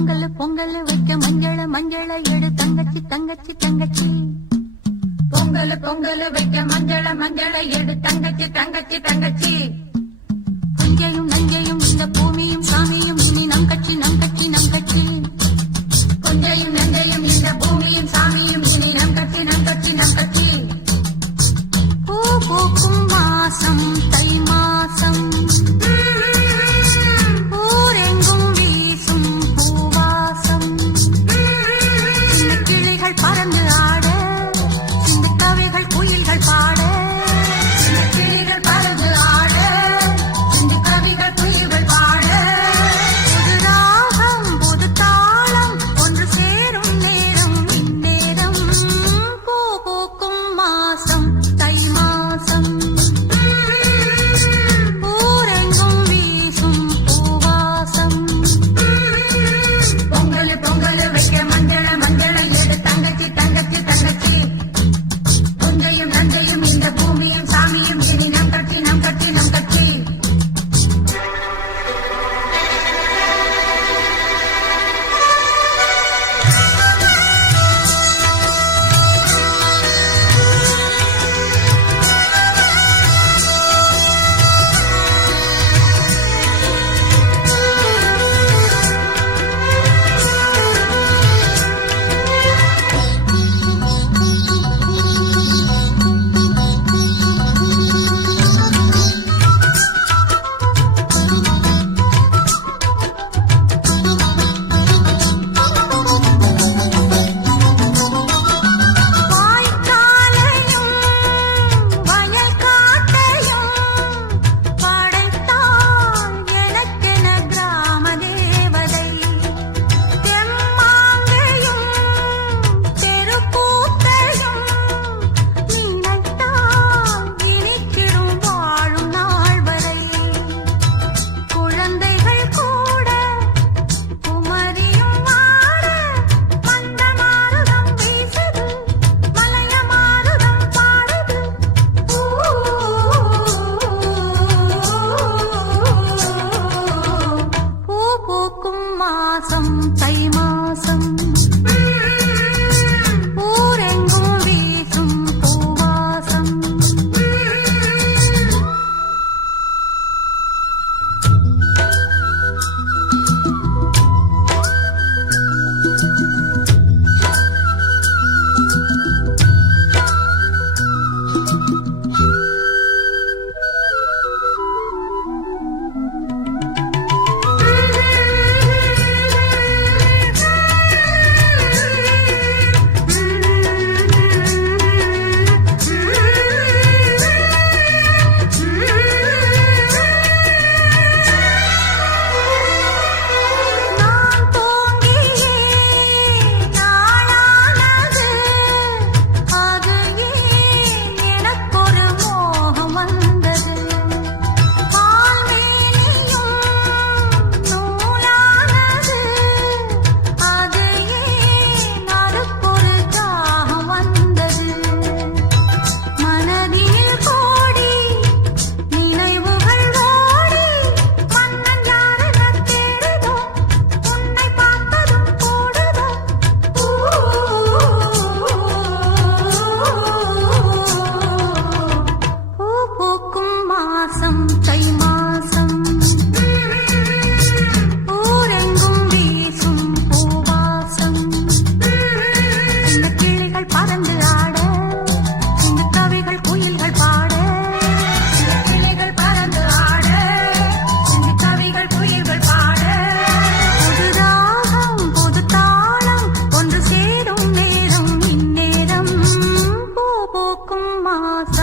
பொங்கல் பொங்கல் வைக்க மஞ்சள மஞ்சள எடு தங்கச்சி தங்கச்சி தங்கச்சி. பொங்கல் பொங்கல் வைக்க மஞ்சள மஞ்சள எடு தங்கச்சி தங்கச்சி தங்கச்சி. புஞ்சையும் நஞ்சையும் இந்த பூமியும் சாமியும் இனி நம் கட்சி நம் கட்சி நம் கட்சி. புஞ்சையும் நஞ்சையும் இந்த பூமியும் சாமியும் இனி நம் கட்சி நம் கட்சி நம் கட்சி. பூ பூக்கும் மாசம் தை மாசம், ஊரெங்கும் வீசும் பூவாசம். சின்ன கிளிகள் பறந்து ஆட, சின்ன கவிகள் குயில்கள் பாட. சின்ன கிளிகள் பறந்து ஆட, சின்ன கவிகள் குயில்கள் பாட. புது ராகம் புது தாளம் ஒன்று சேரும் நேரம் இந்நேரம். பூ பூக்கும் மாசம் தை மாசம், ஊரெங்கும் வீசும் பூவாசம். பொங்கல் பொங்கல் வைக்க மஞ்சள மஞ்சள எடு தங்கச்சி தங்கச்சி தங்கச்சி. புஞ்சையும் நஞ்சையும் இந்த பூமியும் சாமியும் இனி நம் கட்சி நம் கட்சி நம் கட்சி. வாய்க்காலையும் வயல் காட்டையும் படைத்தாள் எனக்கென கிராம தேவதை. தெம்மாங்கையும் தெருக்கூத்தையும் நினைத்தால் இனிக்கிடும் வாழும் நாள் வரை. குழந்தைகள் கூட குமரியும் ஆட, மந்த மாருதம் வீசுது, மலைய மாருதம் பாடுது. பூ பூக்கும் மாசம் தை மாசம், ஊரெங்கும் வீசும் பூவாசம். நான் தோங்கியே நாளானது, அது ஏன் எனக்கொரு மோகம் வந்தது. ஆல்மேனியும் நூலானது, அது ஏன் அதுக்கொரு தாகம் வந்தது. மனதில் கோடி நினைவுகள் ஓடி, மன்னன் யாரென தேடுதோ, உன்னை பார்த்ததும் கூடுதோ. பூ பூக்கும் மாசம் தை மாசம், ஊரெங்கும் வீசும் பூவாசம். சின்ன கிளிகள் பறந்து ஆட, சின்ன கவிகள் குயில்கள் பாட. சின்ன கிளிகள் பறந்து ஆட, சின்ன கவிகள் குயில்கள் பாட. புது ராகம் புது தாளம் ஒன்று சேரும் நேரம் இந்நேரம். பூ பூக்கும் மாசம்